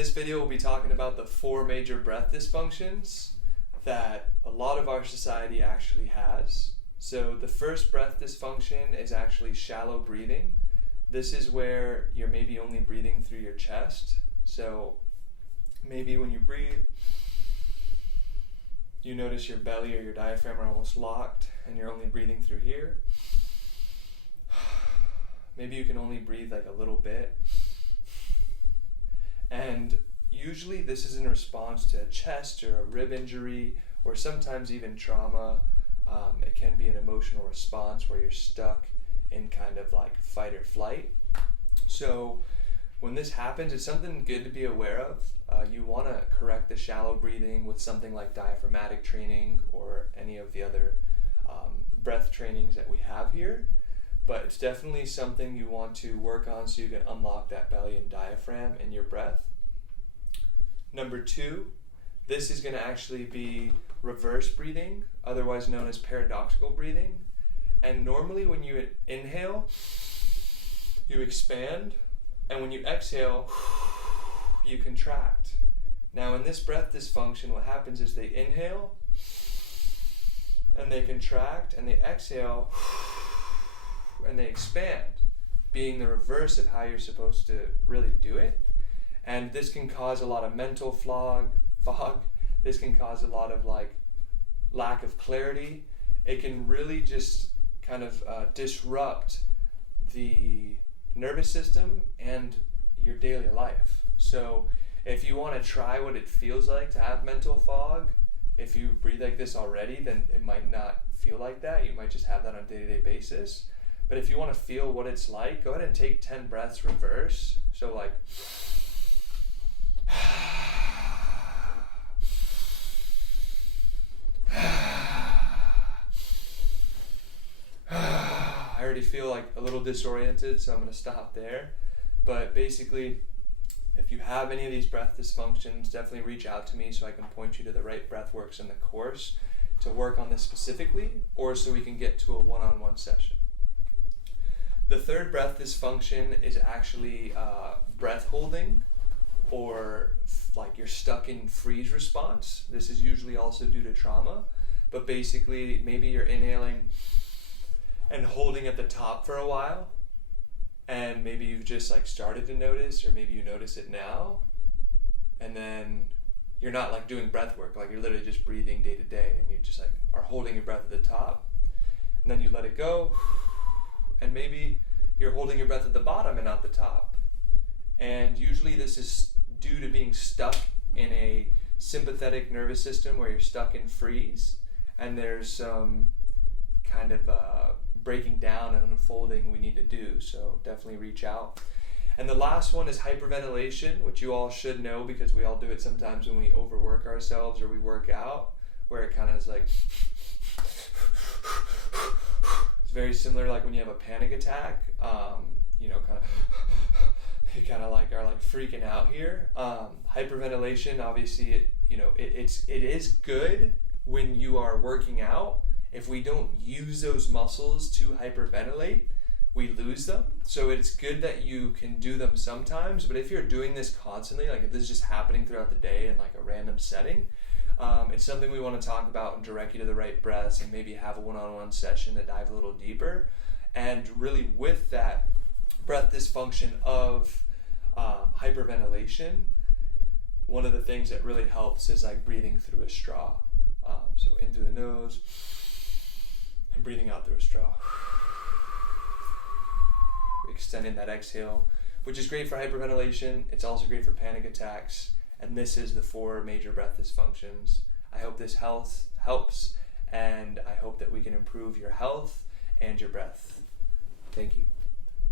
this video we'll be talking about the 4 major breath dysfunctions that a lot of our society actually has. So the first breath dysfunction is actually shallow breathing. This is where you're maybe only breathing through your chest. So maybe when you breathe, you notice your belly or your diaphragm are almost locked and you're only breathing through here. Maybe you can only breathe like a little bit. And usually this is in response to a chest or a rib injury or sometimes even trauma. It can be an emotional response where you're stuck in kind of like fight or flight. So when this happens, it's something good to be aware of. You want to correct the shallow breathing with something like diaphragmatic training or any of the other breath trainings that we have here. But it's definitely something you want to work on so you can unlock that belly and diaphragm in your breath. Number 2, this is going to actually be reverse breathing, otherwise known as paradoxical breathing. And normally when you inhale, you expand, and when you exhale, you contract. Now in this breath dysfunction, what happens is they inhale, and they contract, and they exhale, and they expand, being the reverse of how you're supposed to really do it. And this can cause a lot of mental fog. This can cause a lot of lack of clarity. It can really just kind of disrupt the nervous system and your daily life. So if you want to try what it feels like to have mental fog, if you breathe like this already, then it might not feel like that. You might just have that on a day-to-day basis. But if you want to feel what it's like, go ahead and take 10 breaths reverse. So like I already feel like a little disoriented, so I'm going to stop there. But basically, if you have any of these breath dysfunctions, definitely reach out to me so I can point you to the right breath works in the course to work on this specifically, or so we can get to a one-on-one session. The third breath dysfunction is actually breath holding, or like you're stuck in freeze response. This is usually also due to trauma, but basically maybe you're inhaling and holding at the top for a while, and maybe you've just started to notice, or maybe you notice it now, and then you're not doing breath work, you're literally just breathing day to day, and you just are holding your breath at the top, and then you let it go, and maybe you're holding your breath at the bottom and not the top. And usually this is due to being stuck in a sympathetic nervous system where you're stuck in freeze, and there's some kind of breaking down and unfolding we need to do. So definitely reach out. And the last one is hyperventilation, which you all should know because we all do it sometimes when we overwork ourselves or we work out, where it kind of is it's very similar when you have a panic attack, you kind of are freaking out here. Hyperventilation, obviously, it is good when you are working out. If we don't use those muscles to hyperventilate, we lose them. So it's good that you can do them sometimes, but if you're doing this constantly, if this is just happening throughout the day in a random setting, it's something we want to talk about and direct you to the right breaths and maybe have a one-on-one session to dive a little deeper. And really with that breath dysfunction of hyperventilation, one of the things that really helps is breathing through a straw. So in through the nose and breathing out through a straw. Extending that exhale, which is great for hyperventilation. It's also great for panic attacks. And this is the 4 major breath dysfunctions. I hope this helps, and I hope that we can improve your health and your breath. Thank you.